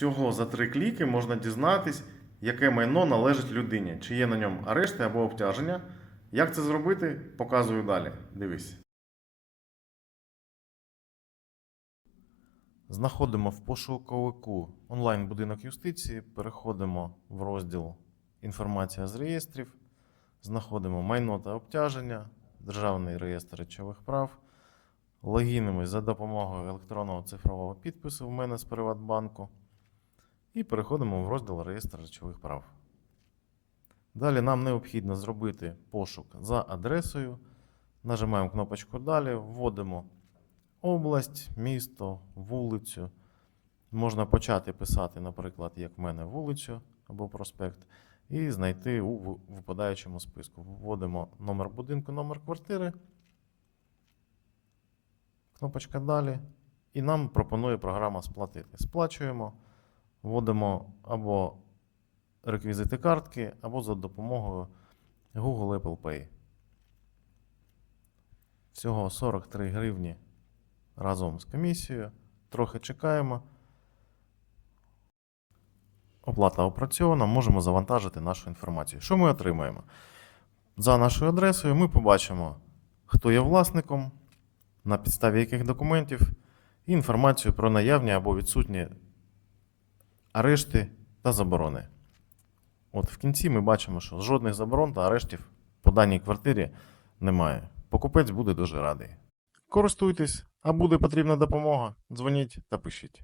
Всього за три кліки можна дізнатись, яке майно належить людині, чи є на ньому арешти або обтяження. Як це зробити, показую далі. Дивись. Знаходимо в пошуковику онлайн будинок юстиції, переходимо в розділ Інформація з реєстрів, знаходимо майно та обтяження, Державний реєстр речових прав, логінимось за допомогою електронного цифрового підпису в мене з Приватбанку і переходимо в розділ Реєстр речових прав. Далі нам необхідно зробити пошук за адресою. Нажимаємо кнопочку Далі, вводимо область, місто, вулицю. Можна почати писати, наприклад, як в мене вулицю або проспект, і знайти у випадаючому списку. Вводимо номер будинку, номер квартири. Кнопочка Далі. І нам пропонує програма сплатити. Сплачуємо, вводимо або реквізити картки, або за допомогою Google Apple Pay. Всього 43 гривні разом з комісією. Трохи чекаємо. Оплата опрацьована, можемо завантажити нашу інформацію. Що ми отримаємо? За нашою адресою ми побачимо, хто є власником, на підставі яких документів, і інформацію про наявні або відсутні арешти та заборони. От в кінці ми бачимо, що жодних заборон та арештів по даній квартирі немає. Покупець буде дуже радий. Користуйтесь, а буде потрібна допомога, дзвоніть та пишіть.